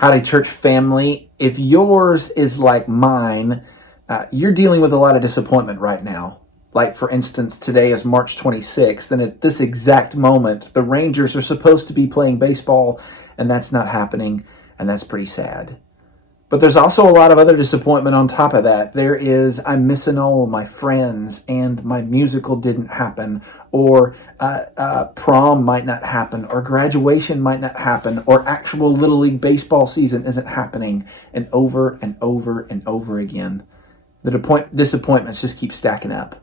Howdy, church family. If yours is like mine, you're dealing with a lot of disappointment right now. Like, for instance, today is March 26th, and at this exact moment, the Rangers are supposed to be playing baseball, and that's not happening, and that's pretty sad. But there's also a lot of other disappointment on top of that. There is, I'm missing all of my friends, and my musical didn't happen, or prom might not happen, or graduation might not happen, or actual Little League baseball season isn't happening, and over and over and over again. The disappointments just keep stacking up.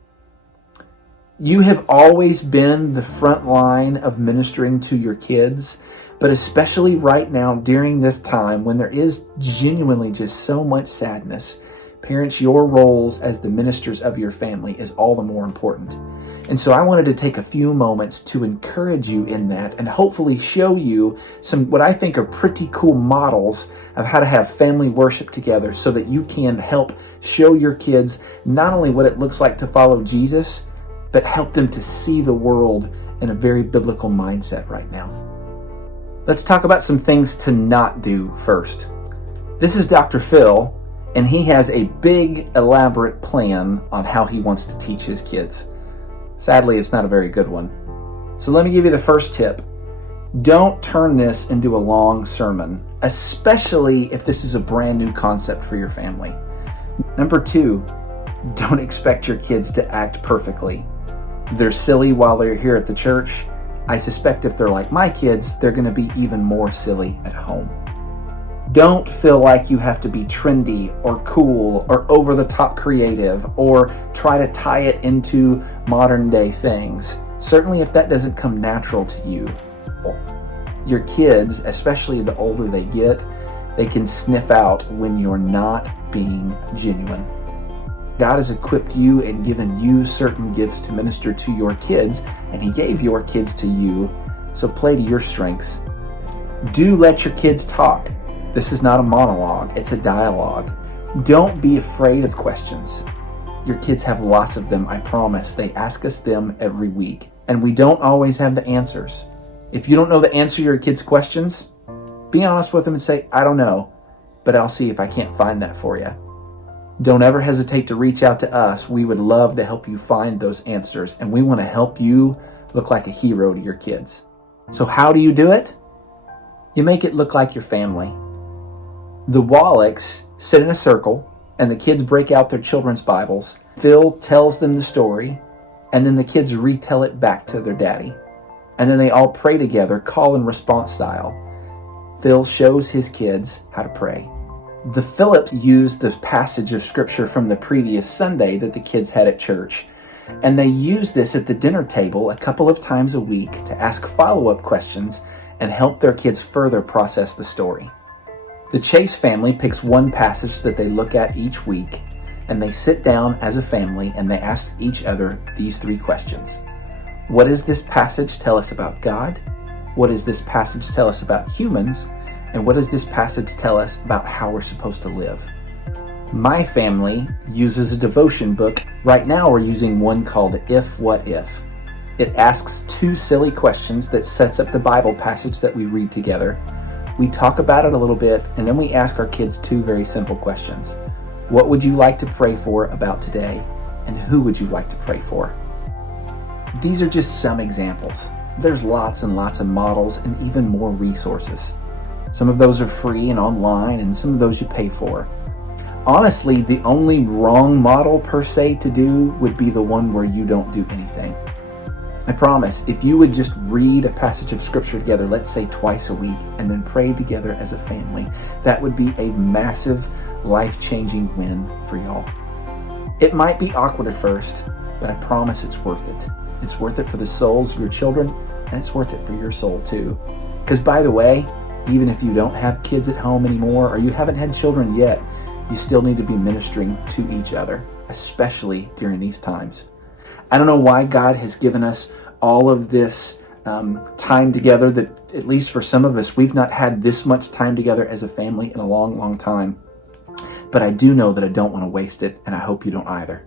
You have always been the front line of ministering to your kids, but especially right now during this time when there is genuinely just so much sadness, parents, your roles as the ministers of your family is all the more important. And so I wanted to take a few moments to encourage you in that and hopefully show you some what I think are pretty cool models of how to have family worship together so that you can help show your kids not only what it looks like to follow Jesus, but help them to see the world in a very biblical mindset right now. Let's talk about some things to not do first. This is Dr. Phil, and he has a big, elaborate plan on how he wants to teach his kids. Sadly, it's not a very good one. So let me give you the first tip. Don't turn this into a long sermon, especially if this is a brand new concept for your family. Number 2, don't expect your kids to act perfectly. They're silly while they're here at the church. I suspect if they're like my kids, they're going to be even more silly at home. Don't feel like you have to be trendy or cool or over-the-top creative or try to tie it into modern-day things. Certainly if that doesn't come natural to you. Your kids, especially the older they get, they can sniff out when you're not being genuine. God has equipped you and given you certain gifts to minister to your kids, and He gave your kids to you, so play to your strengths. Do let your kids talk. This is not a monologue, it's a dialogue. Don't be afraid of questions. Your kids have lots of them, I promise. They ask us them every week, and we don't always have the answers. If you don't know the answer to your kids' questions, be honest with them and say, I don't know, but I'll see if I can't find that for you. Don't ever hesitate to reach out to us. We would love to help you find those answers, and we want to help you look like a hero to your kids. So how do you do it? You make it look like your family. The Wallachs sit in a circle, and the kids break out their children's Bibles. Phil tells them the story, and then the kids retell it back to their daddy. And then they all pray together, call and response style. Phil shows his kids how to pray. The Phillips used the passage of scripture from the previous Sunday that the kids had at church, and they use this at the dinner table a couple of times a week to ask follow-up questions and help their kids further process the story. The Chase family picks one passage that they look at each week, and they sit down as a family and they ask each other these 3 questions. What does this passage tell us about God? What does this passage tell us about humans? And what does this passage tell us about how we're supposed to live? My family uses a devotion book. Right now we're using one called If What If. It asks 2 silly questions that sets up the Bible passage that we read together. We talk about it a little bit, and then we ask our kids 2 very simple questions. What would you like to pray for about today? And who would you like to pray for? These are just some examples. There's lots and lots of models and even more resources. Some of those are free and online, and some of those you pay for. Honestly, the only wrong model per se to do would be the one where you don't do anything. I promise, if you would just read a passage of scripture together, let's say twice a week, and then pray together as a family, that would be a massive, life-changing win for y'all. It might be awkward at first, but I promise it's worth it. It's worth it for the souls of your children, and it's worth it for your soul too. Because by the way, even if you don't have kids at home anymore, or you haven't had children yet, you still need to be ministering to each other, especially during these times. I don't know why God has given us all of this time together that, at least for some of us, we've not had this much time together as a family in a long, long time. But I do know that I don't want to waste it, and I hope you don't either.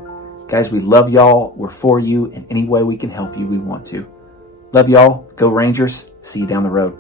Guys, we love y'all. We're for you. In any way we can help you, we want to. Love y'all. Go Rangers. See you down the road.